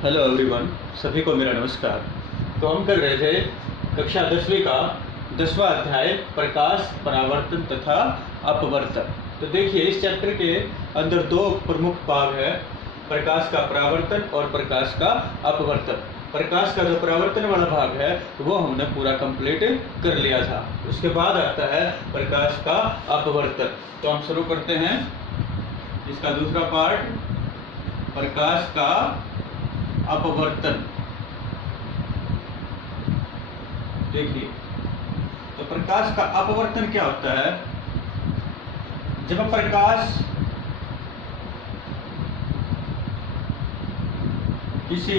Hello everyone, सभी को मेरा नमस्कार। तो हम कर रहे थे कक्षा 10वीं का 10वां अध्याय प्रकाश, परावर्तन तथा अपवर्तन। तो देखिए, इस चैप्टर के अंदर दो प्रमुख भाग है, प्रकाश का परावर्तन और प्रकाश का अपवर्तन। प्रकाश का जो परावर्तन वाला भाग है वो हमने पूरा कंप्लीट कर लिया था। उसके बाद आता है प्रकाश का अपवर्तन। तो हम शुरू करते हैं इसका दूसरा पार्ट, प्रकाश का अपवर्तन। देखिए, तो प्रकाश का अपवर्तन क्या होता है? जब प्रकाश किसी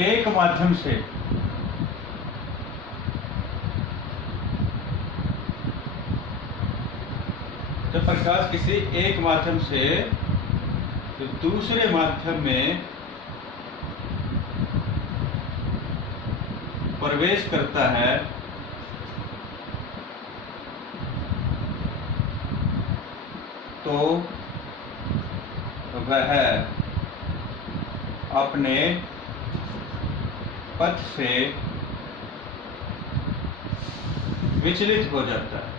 एक माध्यम से तो दूसरे माध्यम में प्रवेश करता है तो वह अपने पथ से विचलित हो जाता है।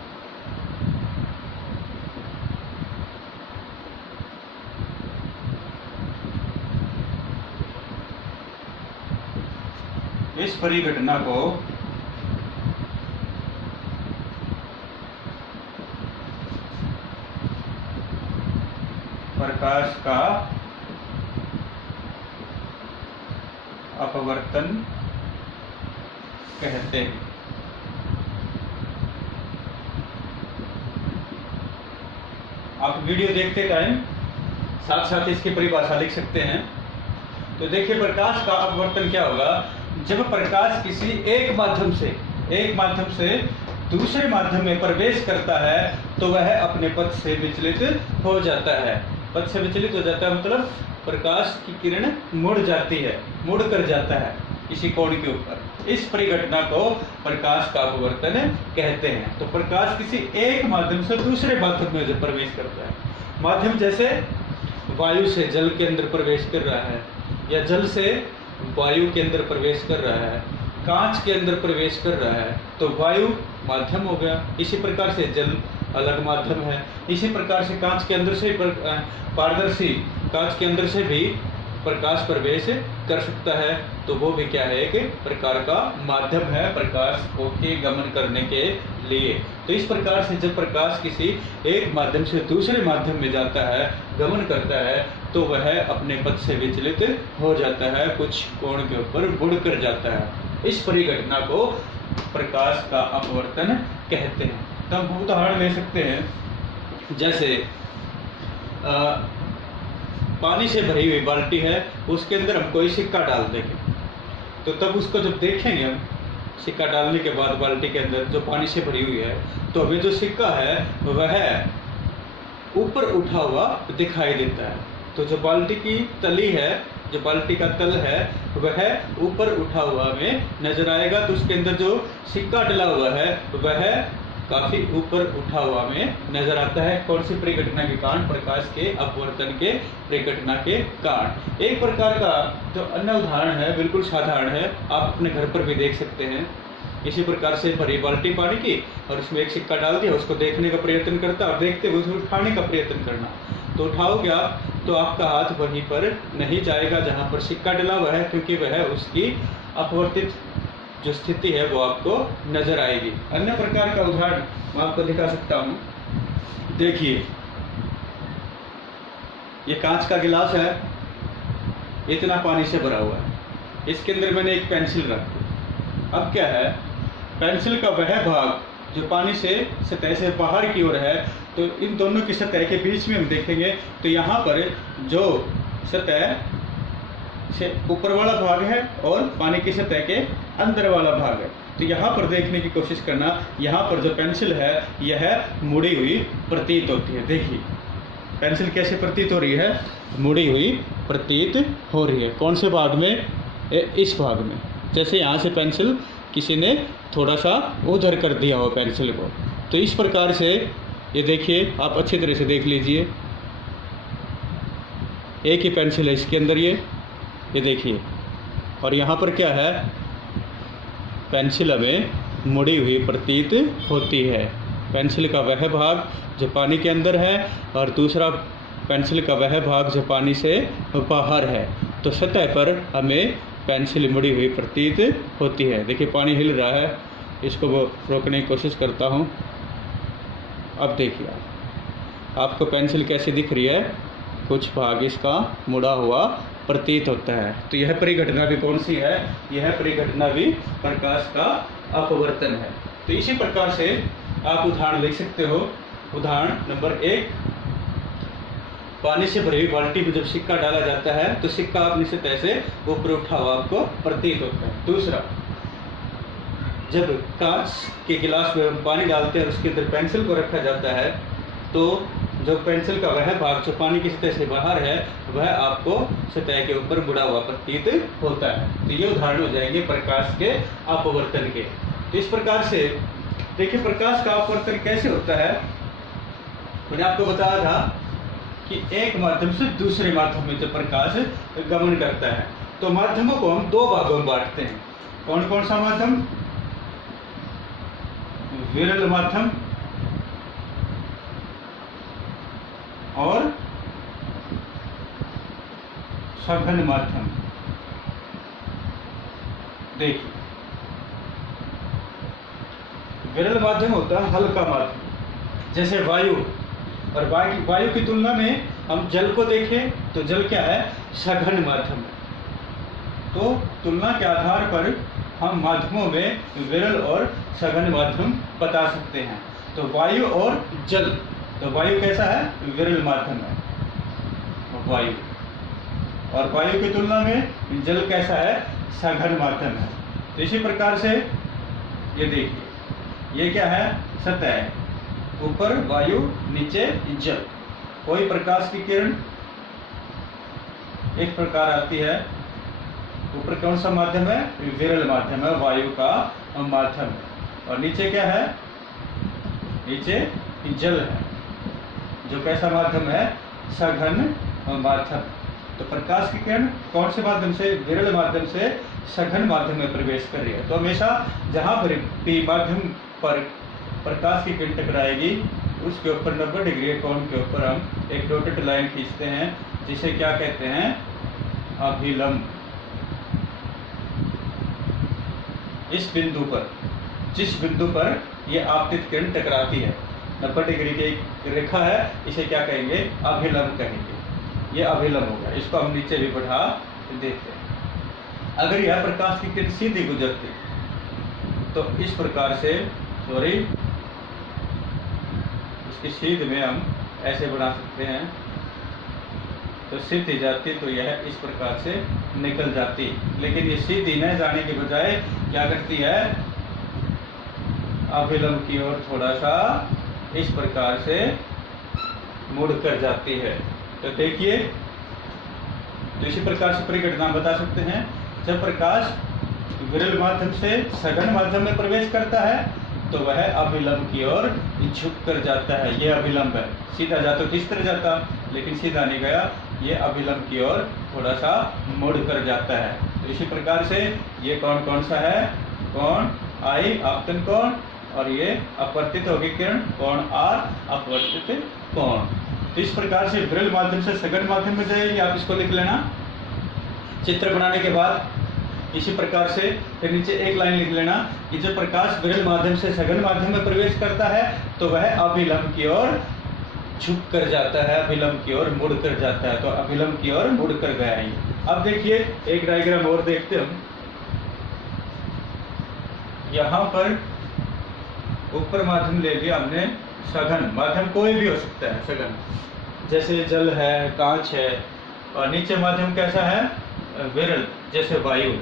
इस परिघटना को प्रकाश का अपवर्तन कहते हैं। आप वीडियो देखते टाइम साथ साथ इसकी परिभाषा लिख सकते हैं। तो देखिए, प्रकाश का अपवर्तन क्या होगा? जब प्रकाश किसी एक माध्यम से दूसरे माध्यम में प्रवेश करता है तो वह अपने पथ से विचलित हो जाता है। पथ से विचलित हो जाता है मतलब प्रकाश की किरण मुड़ कर जाता है किसी कोण के ऊपर। इस परिघटना को प्रकाश का अपवर्तन कहते हैं। तो प्रकाश किसी एक माध्यम से दूसरे माध्यम में जब प्रवेश करता है, माध्यम जैसे वायु से जल के अंदर प्रवेश कर रहा है, या जल से वायु के अंदर प्रवेश कर रहा है, कांच के अंदर प्रवेश कर रहा है, तो वायु माध्यम हो गया। इसी प्रकार से जल अलग माध्यम है। इसी प्रकार से कांच के अंदर से पारदर्शी कांच के अंदर से भी प्रकाश प्रवेश कर सकता है, तो वो भी क्या है, एक प्रकार का माध्यम है प्रकाश को के गमन करने के लिए। तो इस प्रकार से जब प्रकाश किसी एक माध्यम से दूसरे माध्यम में जाता है, गमन करता है, तो वह अपने पथ से विचलित हो जाता है, कुछ कोण के ऊपर मुड़ कर जाता है। इस परिघटना को प्रकाश का अपवर्तन कहते हैं। तो हम उदाहरण ले सकते हैं, जैसे पानी से भरी हुई बाल्टी है, उसके अंदर हम कोई सिक्का डाल देंगे, तो तब उसको जब देखेंगे हम, सिक्का डालने के बाद बाल्टी के अंदर जो पानी से भरी हुई है, तो अभी जो सिक्का है वह ऊपर उठा हुआ दिखाई देता है। तो जो बाल्टी की तली है, जो बाल्टी का तल है, वह ऊपर उठा हुआ में नजर आएगा। तो उसके अंदर जो सिक्का डला हुआ है वह काफी ऊपर उठा हुआ में नजर आता है। कौन सी परिघटना के कारण? प्रकाश के अपवर्तन के परिघटना के कारण। एक प्रकार का जो अन्य उदाहरण है, बिल्कुल साधारण है, आप अपने घर पर भी देख सकते हैं। इसी प्रकार से भरी बाल्टी पानी की और उसमें एक सिक्का डाल दिया, उसको देखने का प्रयत्न करता और देखते हुए उसको उठाने का प्रयत्न करना। तो उठाओगे आप तो आपका हाथ वहीं पर नहीं जाएगा जहां पर सिक्का डला हुआ है, क्योंकि वह उसकी अपवर्तित जो स्थिति है वो आपको नजर आएगी। अन्य प्रकार का उदाहरण मैं आपको दिखा सकता हूं। देखिए, ये कांच का गिलास है, इतना पानी से भरा हुआ है, इसके अंदर मैंने एक पेंसिल रख दी। अब क्या है, पेंसिल का वह भाग जो पानी से सतह से बाहर की ओर है, तो इन दोनों की सतह के बीच में हम देखेंगे तो यहाँ पर जो सतह से ऊपर वाला भाग है और पानी की सतह के अंदर वाला भाग है। तो यहाँ पर देखने की कोशिश करना, यहाँ पर जो पेंसिल है यह मुड़ी हुई प्रतीत होती है। देखिए, पेंसिल कैसे प्रतीत हो रही है? मुड़ी हुई प्रतीत हो रही है। कौन से भाग में? इस भाग में। जैसे यहाँ से पेंसिल किसी ने थोड़ा सा उधर कर दिया हो पेंसिल को, तो इस प्रकार से ये देखिए, आप अच्छी तरह से देख लीजिए, एक ही पेंसिल है इसके अंदर, ये देखिए। और यहाँ पर क्या है, पेंसिल हमें मुड़ी हुई प्रतीत होती है। पेंसिल का वह भाग जो पानी के अंदर है और दूसरा पेंसिल का वह भाग जो पानी से बाहर है। तो सतह पर हमें पेंसिल मुड़ी हुई प्रतीत होती है। देखिए पानी हिल रहा है, इसको वो रोकने की कोशिश करता हूँ। अब देखिए आपको पेंसिल कैसी दिख रही है, कुछ भाग इसका मुड़ा हुआ प्रतीत होता है। तो यह परिघटना भी कौन सी है, यह परिघटना भी प्रकाश का अपवर्तन है। तो इसी प्रकार से आप उदाहरण लिख सकते हो। उदाहरण नंबर 1, पानी से भरी हुई बाल्टी में जब सिक्का डाला जाता है तो सिक्का अपनी सतह से ऊपर उठा हुआ आपको प्रतीत होता है। दूसरा, जब कांच के गिलास में हम पानी डालते हैं और उसके अंदर पेंसिल को रखा जाता है तो जो पेंसिल का वह भाग जो पानी की सतह से बाहर है वह आपको सतह के ऊपर मुड़ा हुआ प्रतीत होता है। तो ये उदाहरण हो जाएंगे प्रकाश के अपवर्तन के। तो इस प्रकार से देखिए प्रकाश का अपवर्तन कैसे होता है। मैंने आपको बताया था कि एक माध्यम से दूसरे माध्यम में जब प्रकाश गमन करता है तो माध्यमों को हम दो भागों में बांटते हैं। कौन कौन सा माध्यम, विरल माध्यम और सघन माध्यम। देखिए विरल माध्यम होता है हल्का माध्यम, जैसे वायु। और वायु की तुलना में हम जल को देखें तो जल क्या है, सघन माध्यम है। तो तुलना के आधार पर हम माध्यमों में विरल और सघन माध्यम बता सकते हैं। तो वायु और जल, तो वायु कैसा है, विरल माध्यम है वायु। और वायु की तुलना में जल कैसा है, सघन माध्यम है। तो इसी प्रकार से ये देखिए, ये क्या है, सतह है, ऊपर वायु नीचे जल। कोई प्रकाश की किरण एक प्रकार आती है, ऊपर कौन सा माध्यम है, विरल माध्यम है, वायु का माध्यम है। और नीचे क्या है, नीचे जल है जो कैसा माध्यम है, सघन माध्यम। तो प्रकाश की किरण कौन से माध्यम से, विरल माध्यम से सघन माध्यम में प्रवेश कर रही है। तो हमेशा जहां पर भी माध्यम पर प्रकाश की किरण टकराएगी उसके ऊपर 90 डिग्री कोण के ऊपर हम एक डॉटेड लाइन खींचते हैं जिसे क्या कहते हैं, अभिलंब। इस बिंदु पर, जिस बिंदु पर यह आपतित किरण टकराती है, 90 डिग्री की एक रेखा है, इसे क्या कहेंगे, अभिलंब कहेंगे। ये अभिलंब होगा, इसको हम नीचे भी बढ़ा देते हैं। अगर यह प्रकाश की किरण सीधी गुजरती तो इस प्रकार से, सॉरी, इसकी सीध में हम ऐसे बना सकते हैं। तो सीधी जाती तो यह इस प्रकार से निकल जाती, लेकिन ये सीधी न जाने के बजाय क्या करती है, अभिलंब की ओर थोड़ा सा इस प्रकार से मुड़ कर जाती है। तो देखिए, तो इसी प्रकार से परिघटना बता सकते हैं। जब प्रकाश विरल माध्यम से सघन माध्यम में प्रवेश करता है तो वह अभिलंब की ओर झुक कर जाता है। यह अभिलंब है, सीधा जाता तो इस तरह जाता, लेकिन सीधा नहीं गया, ये अभिलंब की ओर थोड़ा सा मुड़ कर जाता है। तो इसी प्रकार से ये कौन कौन सा है, कोण आई आपतन कोण, और ये अपवर्तित होगी किरण कोण आर अपवर्तित कोण। तो इस प्रकार से विरल माध्यम से सघन माध्यम में जाएगी, आप इसको लिख लेना चित्र बनाने के बाद। इसी प्रकार से फिर नीचे एक लाइन लिख लेना कि जब प्रकाश विरल माध्यम से सघन माध्यम में प्रवेश करता है तो वह अभिलंब की ओर झुक कर जाता है, अभिलंब की ओर मुड़ कर जाता है। तो अभिलंब की ओर मुड़ कर गया है। अब देखिए एक डायग्राम और देखते हम। यहाँ पर ऊपर माध्यम ले लिया हमने सघन माध्यम, कोई भी हो सकता है सघन, जैसे जल है, कांच है। और नीचे माध्यम कैसा है, विरल, जैसे वायु।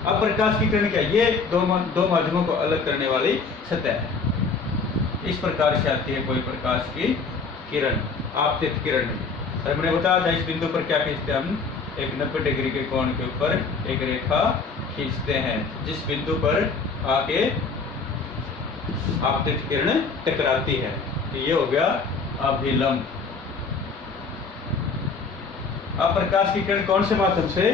अब प्रकाश की किरण क्या, ये दो माध्यमों को अलग करने वाली सतह है। इस प्रकार से आती है कोई प्रकाश की किरण, आपतित किरण। और मैंने बताया था इस बिंदु पर क्या खींचते हैं हम, एक 90 डिग्री के कोण के ऊपर एक रेखा खींचते हैं, जिस बिंदु पर आके आपतित किरण टकराती है। तो ये हो गया अभिलंब। अब प्रकाश की किरण कौन से माध्यम से,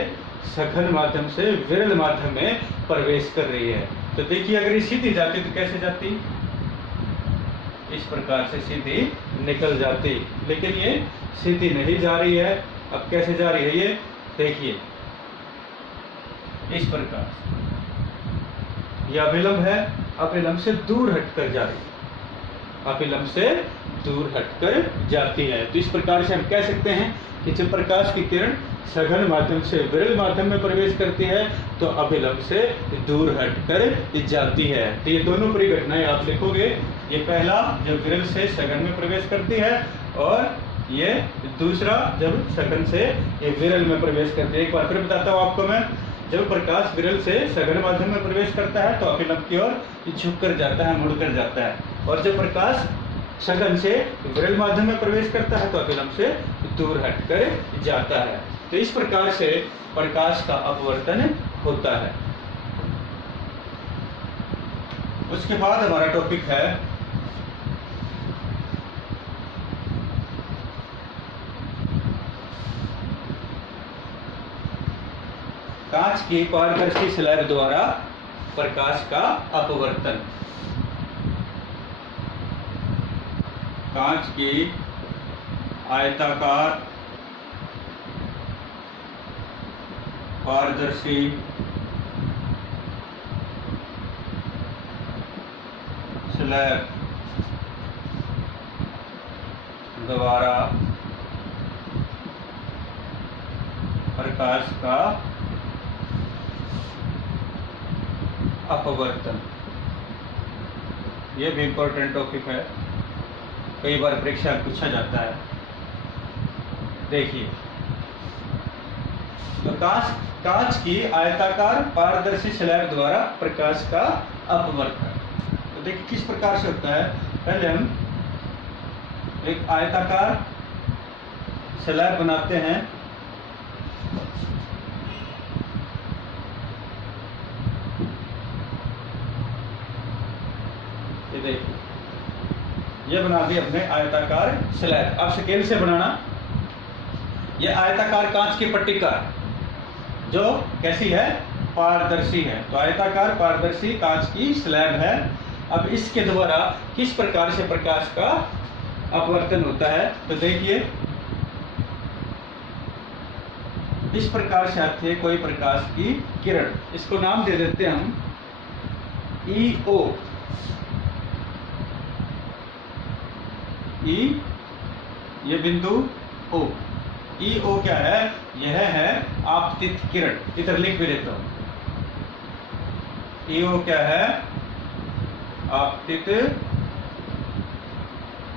सघन माध्यम से विरल माध्यम में प्रवेश कर रही है। तो देखिए अगर ये सीधी जाती तो कैसे जाती, इस प्रकार से सीधी निकल जाती, लेकिन ये सीधी नहीं जा रही है। अब कैसे जा रही है ये देखिए, इस प्रकार से। यह अभिलंब है, अभिलंब से दूर हटकर जा रही है, अभिलंब से दूर हटकर जाती है। तो इस प्रकार से हम कह सकते हैं कि जब प्रकाश की किरण सघन माध्यम से विरल माध्यम में प्रवेश करती है तो अभिलंब से दूर हटकर जाती है। तो ये दोनों परिघटनाएं आप लिखोगे, ये पहला जब विरल से सघन में प्रवेश करती है, और ये दूसरा जब सघन से ये विरल में प्रवेश करती है। एक बार फिर बताता हूँ आपको मैं, जब प्रकाश विरल से सघन माध्यम में प्रवेश करता है तो अभिलंब की ओर झुक कर जाता है, मुड़ कर जाता है, और जब प्रकाश सघन से विरल माध्यम में प्रवेश करता है तो अभिलंब से दूर हटकर जाता है। तो इस प्रकार से प्रकाश का अपवर्तन होता है। उसके बाद हमारा टॉपिक है कांच की पारदर्शी स्लैब द्वारा प्रकाश का अपवर्तन। कांच की आयताकार पारदर्शी स्लैब द्वारा प्रकाश का अपवर्तन। यह भी इंपॉर्टेंट टॉपिक है, कई बार परीक्षा में पूछा जाता है। देखिए, तो कांच की आयताकार पारदर्शी स्लैब द्वारा प्रकाश का अपवर्तन। तो देखिए किस प्रकार से होता है। पहले हम एक आयताकार स्लैब बनाते हैं, ये देखिए ये बना दी हमने आयताकार स्लैब। अब स्केल से बनाना, ये आयताकार कांच की पट्टिका जो कैसी है, पारदर्शी है। तो आयताकार पारदर्शी कांच की स्लैब है। अब इसके द्वारा किस प्रकार से प्रकाश का अपवर्तन होता है, तो देखिए इस प्रकार से आती है कोई प्रकाश की किरण, इसको नाम दे देते हैं हम EO। E ये बिंदु O, EO क्या है, यह है आपतित किरण। इधर लिख भी लेता हूं, EO क्या है, आपतित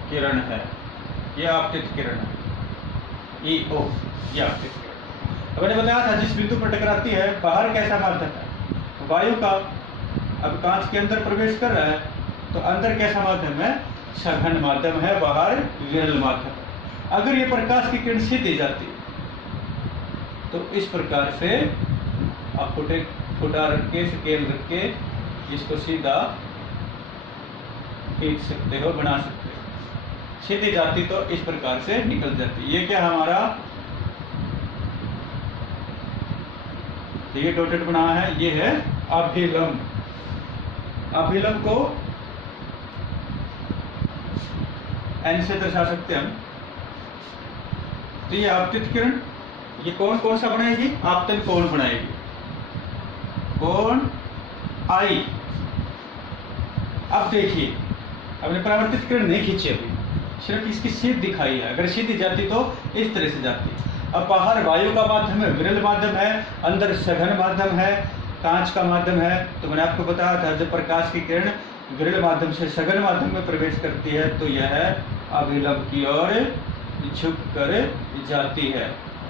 किरण है। यह आपतित किरण है, EO ये आपतित किरण। अब मैंने बताया था जिस बिंदु पर टकराती है बाहर कैसा माध्यम है, वायु का। अब कांच के अंदर प्रवेश कर रहा है तो अंदर कैसा माध्यम है, सघन माध्यम है, बाहर विरल माध्यम है। अगर ये प्रकाश की किरण सीधी जाती तो इस प्रकार से आप फुटा रख के, स्केल रख के इसको सीधा खींच सकते हो, बना सकते हो। सीधी जाती तो इस प्रकार से निकल जाती। ये क्या हमारा, ये डॉटेड बना है, ये है अभिलंब। अभिलंब को N से दर्शा सकते हैं हम। तो ये आपतित किरण, ये कोण कौन सा बनाएगी, आपतन कोण बनाएगी, कोण I। अब देखिए हमने परावर्तित किरण नहीं खींची अभी, सिर्फ इसकी सीध दिखाई है। अगर सीधी जाती तो इस तरह से जाती। अब बाहर वायु का माध्यम है, विरल माध्यम है, अंदर सघन माध्यम है, कांच का माध्यम है। तो मैंने आपको बताया था जब प्रकाश की किरण विरल माध्यम से सघन माध्यम में प्रवेश करती है तो यह अभिलंब की ओर झुक कर जाती है,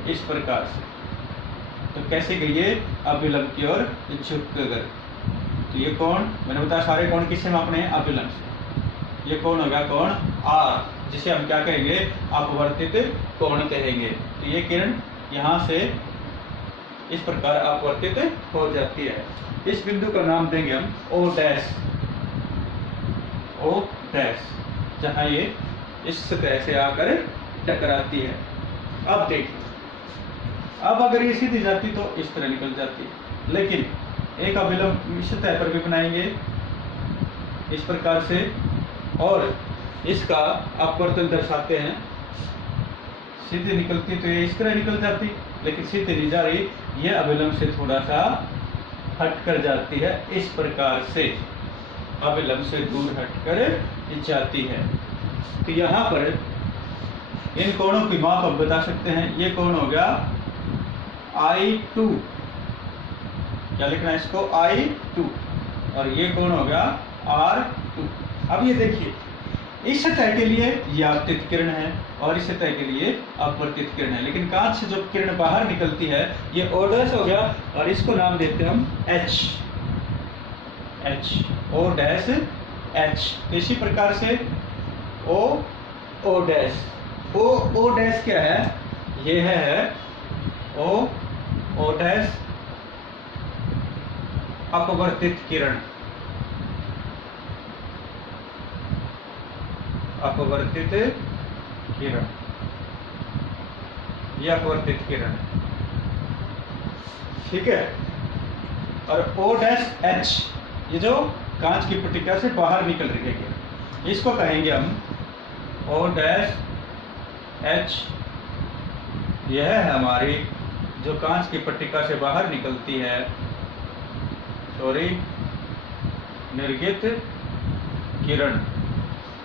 इस प्रकार से। तो कैसे गई है, अभिलंब की ओर झुक कर। तो ये कोण मैंने बताया, सारे कोण किससे मापने हैं, अभिलंब से। ये कोण होगा कोण R, जिसे हम क्या कहेंगे, अपवर्तित कोण कहेंगे। तो ये किरण यहाँ से इस प्रकार अपवर्तित हो जाती है। इस बिंदु का नाम देंगे हम O डैश, O डैश, जहाँ ये इस तरह से आकर टकराती है। अब देखिए अब अगर ये सीधी जाती तो इस तरह निकल जाती, लेकिन एक अभिलंब इस सतह पर भी बनाएंगे इस प्रकार से, और इसका अपवर्तन दर्शाते हैं। सीधी निकलती तो ये इस तरह निकल जाती, लेकिन सीधी नहीं जा रही, ये अभिलंब से थोड़ा सा हट कर जाती है, इस प्रकार से अभिलंब से दूर हटकर जाती है। तो यहाँ पर इन कोणों की माप आप बता सकते हैं। ये कोण हो गया I2, क्या लिखना है इसको, I2, और ये कोण हो गया R2। अब ये देखिए, इस सतह के लिए ये आपतित किरण है और इस सतह के लिए अपवर्तित किरण है, लेकिन कांच से जो किरण बाहर निकलती है ये O डैश हो गया, और इसको नाम देते हैं हम H, O डैश H। इसी प्रकार से O डैश, O डैश क्या है, ये है O डैश अपवर्तित किरण, अपवर्तित किरण, यह अपवर्तित किरण, ठीक है। और O डैश H, ये जो कांच की पट्टिका से बाहर निकल रही है किरण, इसको कहेंगे हम O डैश H। यह है हमारी जो कांच की पट्टिका से बाहर निकलती है, सॉरी, निर्गित किरण।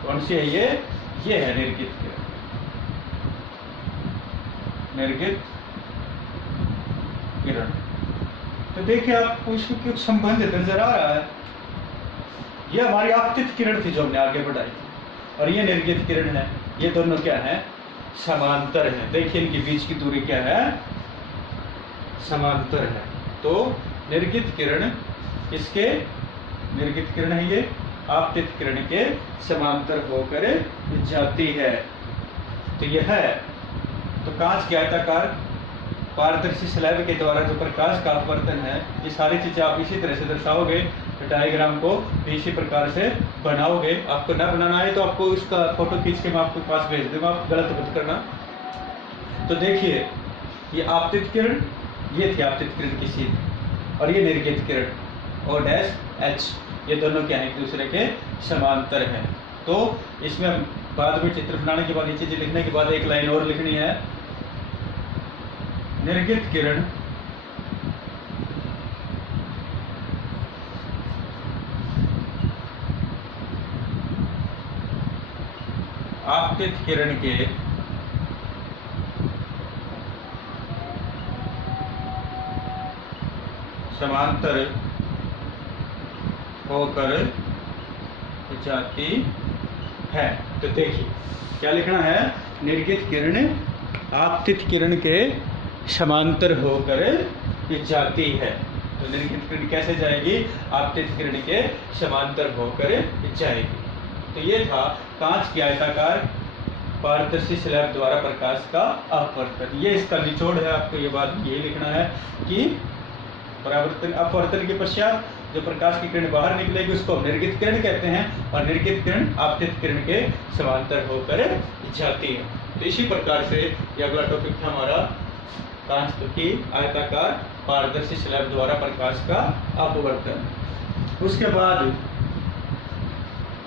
कौन सी है ये है निर्गित किरण, निर्गित किरण। तो देखिए आपको इसको कुछ संबंध नजर आ रहा है। ये हमारी आपतित किरण थी जो हमने आगे बढ़ाई थी, और ये निर्गित किरण है। ये दोनों क्या है, समांतर है। देखिए इनके बीच की दूरी क्या है, समांतर है। तो निर्गित किरण इसके, निर्गित किरण है ये आपतित किरण के समांतर होकर जाती है। तो यह है, तो कांच के आयताकार पारदर्शी स्लैब के द्वारा जो प्रकाश का अपवर्तन है, ये सारी चीजें आप इसी तरह से दर्शाओगे, तो डायग्राम को भी इसी प्रकार से बनाओगे। आपको ना बनाना है तो आपको इसका फोटो खींच के मैं आपके पास भेज दूंगा, आप गलत मत करना। तो देखिए ये आपतित किरण, ये थी आपतित किरण की सीध, और ये निर्गित किरण O डैश H, ये दोनों क्या है, एक दूसरे के समांतर हैं। तो इसमें बाद में चित्र बनाने के बाद, ये चीजें लिखने के बाद एक लाइन और लिखनी है, निर्गित किरण आपतित किरण के समांतर होकर जाती है। तो देखिए क्या लिखना है, निर्गित किरण आपतित किरण के समांतर होकर जाती है। तो निर्गित किरण कैसे जाएगी, आपतित किरण के समांतर होकर जाएगी। तो ये था कांच की आयताकार पारदर्शी स्लैब द्वारा प्रकाश का अपवर्तन। ये इसका निचोड़ है, आपको ये बात यही लिखना है कि परावर्तन, अपवर्तन के पश्चात जो प्रकाश की किरण बाहर निकलेगी उसको निर्गित किरण कहते हैं, और निर्गित किरण आपतित किरण के समांतर होकर जाती है। तो इसी प्रकार से ये अगला टॉपिक था हमारा, कांच की आयताकार पारदर्शी स्लैब द्वारा प्रकाश का अपवर्तन। उसके बाद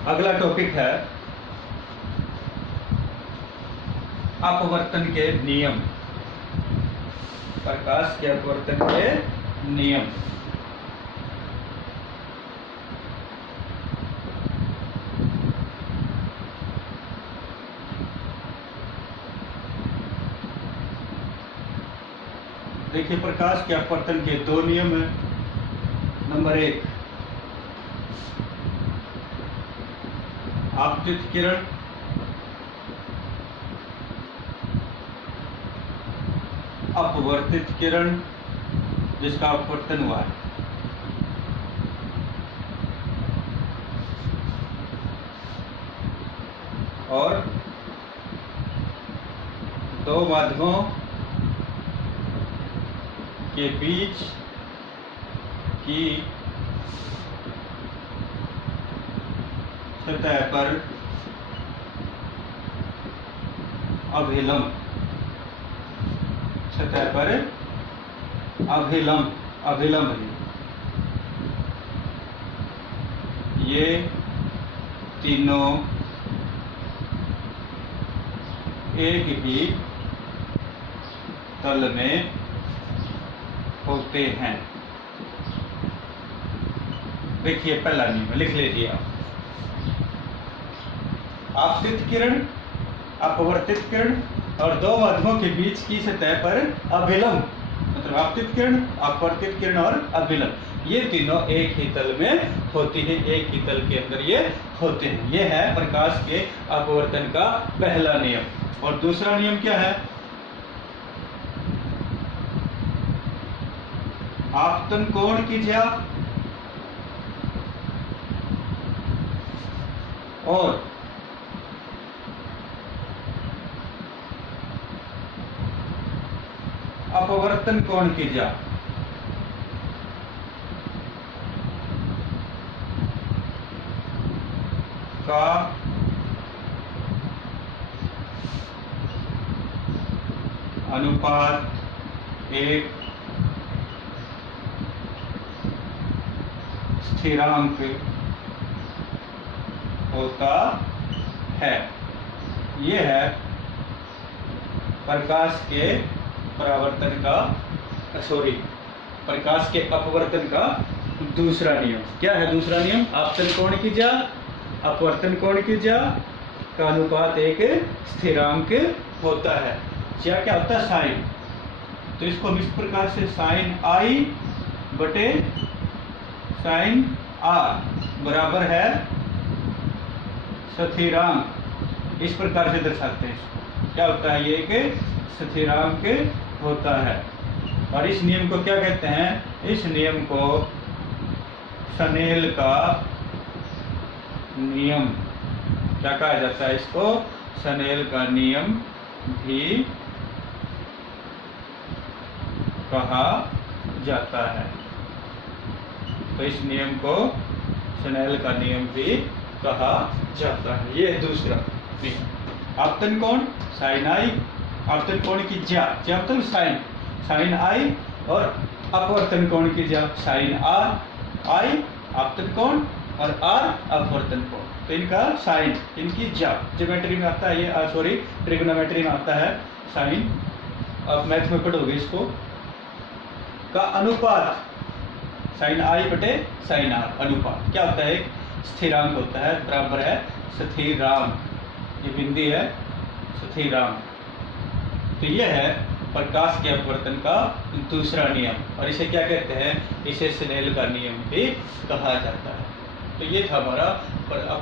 अगला टॉपिक है अपवर्तन के नियम, प्रकाश के अपवर्तन के नियम। देखिए प्रकाश के अपवर्तन के दो नियम हैं। नंबर 1, आपतित किरण अपवर्तित किरण जिसका अपवर्तन हुआ है, और दो माध्यमों के बीच की सतह पर अभिलंब सतह पर अभिलंब है। ये तीनों एक ही तल में होते हैं। देखिए पहला नियम लिख लीजिए आप। आपतित किरण, अपवर्तित किरण और दो माध्यमों के बीच की सतह पर अभिलंब, मतलब आपतित किरण, अपवर्तित किरण और अभिलंब, ये तीनों एक ही तल में होती है, एक ही तल के अंदर ये होते हैं। ये है प्रकाश के अपवर्तन का पहला नियम। और दूसरा नियम क्या है? आपतन कोण की ज्या और अपवर्तन कोण की ज्या का अनुपात एक स्थिरांक होता है। यह है प्रकाश के परावर्तन का प्रकाश के अपवर्तन का दूसरा नियम। क्या है दूसरा नियम? आपतन कोण की ज्या, अपवर्तन कोण की ज्या का अनुपात एक स्थिरांक होता है। ज्या क्या होता है? साइन। तो इसको हम इस प्रकार से साइन आई बटे साइन आर बराबर है स्थिरांक, इस प्रकार से दर्शाते हैं इसको। क्या होता है? ये एक स्थिरांक होता है। और इस नियम को क्या कहते हैं? इस नियम को शनेल का नियम क्या कहा जाता है? इसको शनेल का नियम भी कहा जाता है। तो इस नियम को शनेल का नियम भी कहा जाता है। ये दूसरा नियम। आपतन कोण साइन आई, आपतन कोण की ज्या, ज्या मतलब साइन, साइन आई, और अपवर्तन कोण की ज्या साइन आर। आई आपतन कोण और आर अपवर्तन कोण, तो इनका साइन, इनकी ज्या ज्योमेट्री में आता है ये, सॉरी ट्रिग्नोमेट्री में आता है साइन। आप मैथ में पढ़ोगे इसको। का अनुपात साइन आई बटे साइन आर, अनुपात क्या होता है? स्थिरांक होता है, बराबर है स्थिरांक। ये बिंदु है स्थिरांक। तो यह है प्रकाश के अपवर्तन का दूसरा नियम। और इसे क्या कहते हैं? इसे शनेल का नियम भी कहा जाता है। तो ये था हमारा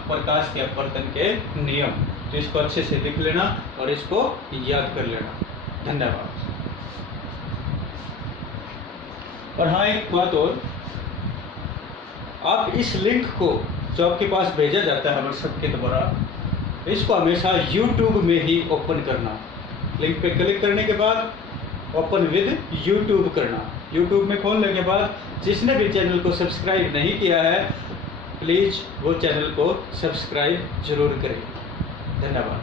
प्रकाश के अपवर्तन के नियम। तो इसको अच्छे से लिख लेना और इसको याद कर लेना। धन्यवाद। और हाँ, एक बात और, आप इस लिंक को जो आपके पास भेजा जाता है व्हाट्सएप के द्वारा, इसको हमेशा YouTube में ही ओपन करना। लिंक पे क्लिक करने के बाद ओपन विद YouTube करना। YouTube में खोलने के बाद जिसने भी चैनल को सब्सक्राइब नहीं किया है, प्लीज़ वो चैनल को सब्सक्राइब जरूर करें। धन्यवाद।